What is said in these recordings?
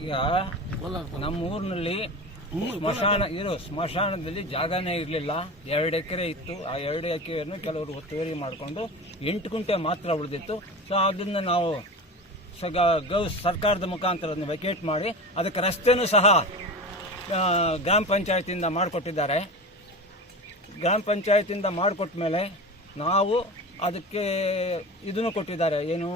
ಈಗ ನಮ್ಮ ಊರಿನಲ್ಲಿ ಸ್ಮಶಾನ, ಇರೋ ಸ್ಮಶಾನದಲ್ಲಿ ಜಾಗನೇ ಇರಲಿಲ್ಲ. ಎರಡು ಎಕರೆ ಇತ್ತು. ಆ ಎರಡು ಎಕರೆಯನ್ನು ಕೆಲವರು ಒತ್ತುವರಿ ಮಾಡಿಕೊಂಡು ಎಂಟು ಗುಂಟೆ ಮಾತ್ರ ಉಳಿದಿತ್ತು. ಸೊ ಅದನ್ನು ನಾವು ಸ ಗೌ ಸರ್ಕಾರದ ಮುಖಾಂತರ ಅದನ್ನು ವೆಕೇಟ್ ಮಾಡಿ ಅದಕ್ಕೆ ರಸ್ತೆನೂ ಸಹ ಗ್ರಾಮ ಪಂಚಾಯತಿಯಿಂದ ಮಾಡಿಕೊಟ್ಟಿದ್ದಾರೆ. ಗ್ರಾಮ ಪಂಚಾಯತಿಯಿಂದ ಮಾಡಿಕೊಟ್ಟ ಮೇಲೆ ನಾವು ಅದಕ್ಕೆ ಇದನ್ನು ಕೊಟ್ಟಿದ್ದಾರೆ. ಏನು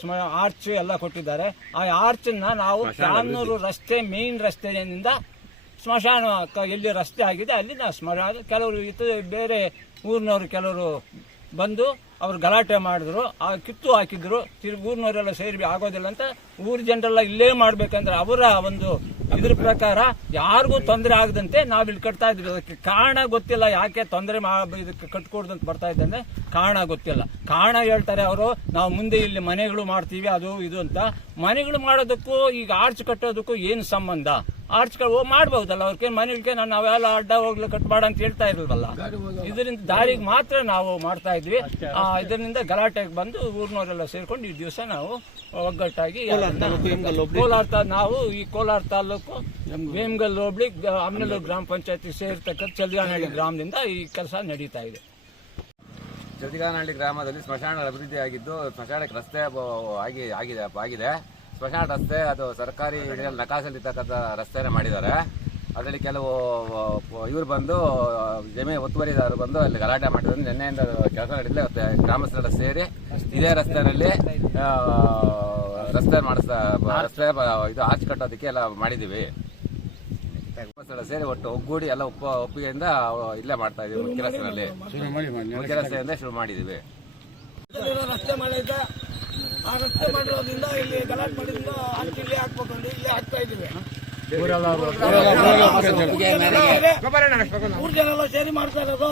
ಸುಮಾರು ಆರ್ಚ್ ಎಲ್ಲ ಕೊಟ್ಟಿದ್ದಾರೆ. ಆ ಆರ್ಚನ್ನ ನಾವು ಕಾನೂರು ರಸ್ತೆ ಮೇನ್ ರಸ್ತೆಯಿಂದ ಸ್ಮಶಾನ ಎಲ್ಲಿ ರಸ್ತೆ ಆಗಿದೆ. ಅಲ್ಲಿ ನಾವು ಸ್ಮಶಾನ ಕೆಲವರು ಇತ ಬೇರೆ ಊರಿನವರು ಕೆಲವರು ಬಂದು ಅವರು ಗಲಾಟೆ ಮಾಡಿದ್ರು. ಆ ಕಿತ್ತು ಹಾಕಿದ್ರು. ತಿರುಗಿ ಊರಿನವರೆಲ್ಲ ಸೇರಿ ಆಗೋದಿಲ್ಲ ಅಂತ ಊರ ಜನರೆಲ್ಲ ಇಲ್ಲೇ ಮಾಡ್ಬೇಕಂದ್ರೆ ಅವರ ಒಂದು ಇದ್ರ ಪ್ರಕಾರ ಯಾರಿಗೂ ತೊಂದರೆ ಆಗದಂತೆ ನಾವು ಇಲ್ಲಿ ಕಟ್ತಾ ಇದ್ವಿ ಅದಕ್ಕೆ ಕಾರಣ ಗೊತ್ತಿಲ್ಲ. ಯಾಕೆ ತೊಂದರೆ ಮಾ ಇದಕ್ಕೆ ಕಟ್ಕೊಡ್ದಂತ ಬರ್ತಾ ಇದ್ದಂದ್ರೆ ಕಾರಣ ಗೊತ್ತಿಲ್ಲ. ಕಾರಣ ಹೇಳ್ತಾರೆ ಅವರು, ನಾವು ಮುಂದೆ ಇಲ್ಲಿ ಮನೆಗಳು ಮಾಡ್ತೀವಿ, ಅದು, ಇದು ಅಂತ. ಮನೆಗಳು ಮಾಡೋದಕ್ಕೂ ಈಗ ಆರ್ಚ್ ಕಟ್ಟೋದಕ್ಕೂ ಏನು ಸಂಬಂಧ? ಆರ್ಚ್ಗಳು ಮಾಡಬಹುದಲ್ಲ ಅವ್ರಿಗೆ ಮನೆಗೆ ನಾನು ನಾವೆಲ್ಲ ಅಡ್ಡ ಹೋಗ್ಲಿ ಕಟ್ ಮಾಡ ಅಂತ ಹೇಳ್ತಾ ಇರಲ್ವಲ್ಲ? ಇದರಿಂದ ದಾರಿಗೆ ಮಾತ್ರ ನಾವು ಮಾಡ್ತಾ ಇದ್ವಿ. ಇದರಿಂದ ಗಲಾಟೆಗೆ ಬಂದು ಊರಿನವರೆಲ್ಲ ಸೇರ್ಕೊಂಡು ಈ ದಿವಸ ನಾವು ಒಗ್ಗಟ್ಟಾಗಿ ಕೋಲಾರ ನಾವು ಈ ಕೋಲಾರ ತಾಲೂಕು ಭೀಮಗಲ್ ಹೋಬಳಿ ಅಮ್ನಲ್ಲೂರು ಗ್ರಾಮ ಪಂಚಾಯತಿ ಸೇರ್ತಕ್ಕಂಥ ಚಲ್ಗಾನಹಳ್ಳಿ ಗ್ರಾಮದಿಂದ ಈ ಕೆಲಸ ನಡೀತಾ ಇದೆ. ಜದಿಗಾನಹಳ್ಳಿ ಗ್ರಾಮದಲ್ಲಿ ಸ್ಮಶಾನ ಅಭಿವೃದ್ಧಿ ಆಗಿದ್ದು ಸ್ಮಶಾನಕ್ಕೆ ರಸ್ತೆ ಆಗಿ ಆಗಿದೆ ಆಗಿದೆ. ಸ್ಮಶಾನ ರಸ್ತೆ, ಅದು ಸರ್ಕಾರಿ ನಕಾಸಲ್ಲಿ ಇರ್ತಕ್ಕಂಥ ರಸ್ತೆನ ಮಾಡಿದ್ದಾರೆ. ಅದರಲ್ಲಿ ಕೆಲವು ಇವರು ಬಂದು ಜಮೀನು ಒತ್ತುವರಿದಾರರು ಬಂದು ಅಲ್ಲಿ ಗಲಾಟೆ ಮಾಡಿದ್ರು. ನಿನ್ನೆಯಿಂದ ಕೆಲಸ ಇವತ್ತು ಗ್ರಾಮಸ್ಥರೆಲ್ಲ ಸೇರಿ ಇದೇ ರಸ್ತೆಯಲ್ಲಿ ರಸ್ತೆ ಮಾಡಿಸ್ತಾ ರಸ್ತೆ ಇದು ಆಚೆ ಕಟ್ಟೋದಕ್ಕೆ ಎಲ್ಲ ಮಾಡಿದ್ದೀವಿ. ಸೇರಿ ಒಟ್ಟು ಒಗ್ಗೂಡಿ ಎಲ್ಲ ಒಪ್ಪ, ಒಪ್ಪಿಗೆಯಿಂದ ಇಲ್ಲೇ ಮಾಡ್ತಾ ಇದೀವಿ ಮುಖ್ಯ ರಸ್ತೆಯಲ್ಲಿ ಮುಖ್ಯ ರಸ್ತೆಯಿಂದ ಶುರು ಮಾಡಿದ್ದೀವಿ ಆ ರಸ್ತೆ ಮಾಡಿರೋದ್ರಿಂದ ಇಲ್ಲಿ ಗಲಾಟೆ ಮಾಡಿದ್ರಿಂದ ಹಾಕಿ ಇಲ್ಲಿ ಹಾಕ್ಬೇಕಂದ್ರೆ ಇಲ್ಲಿ ಹಾಕ್ತಾ ಇದ್ದೀವಿ ಮೂರು ಜನ ಎಲ್ಲ ಸೇರಿ ಮಾಡ್ತಾ ಇರೋದು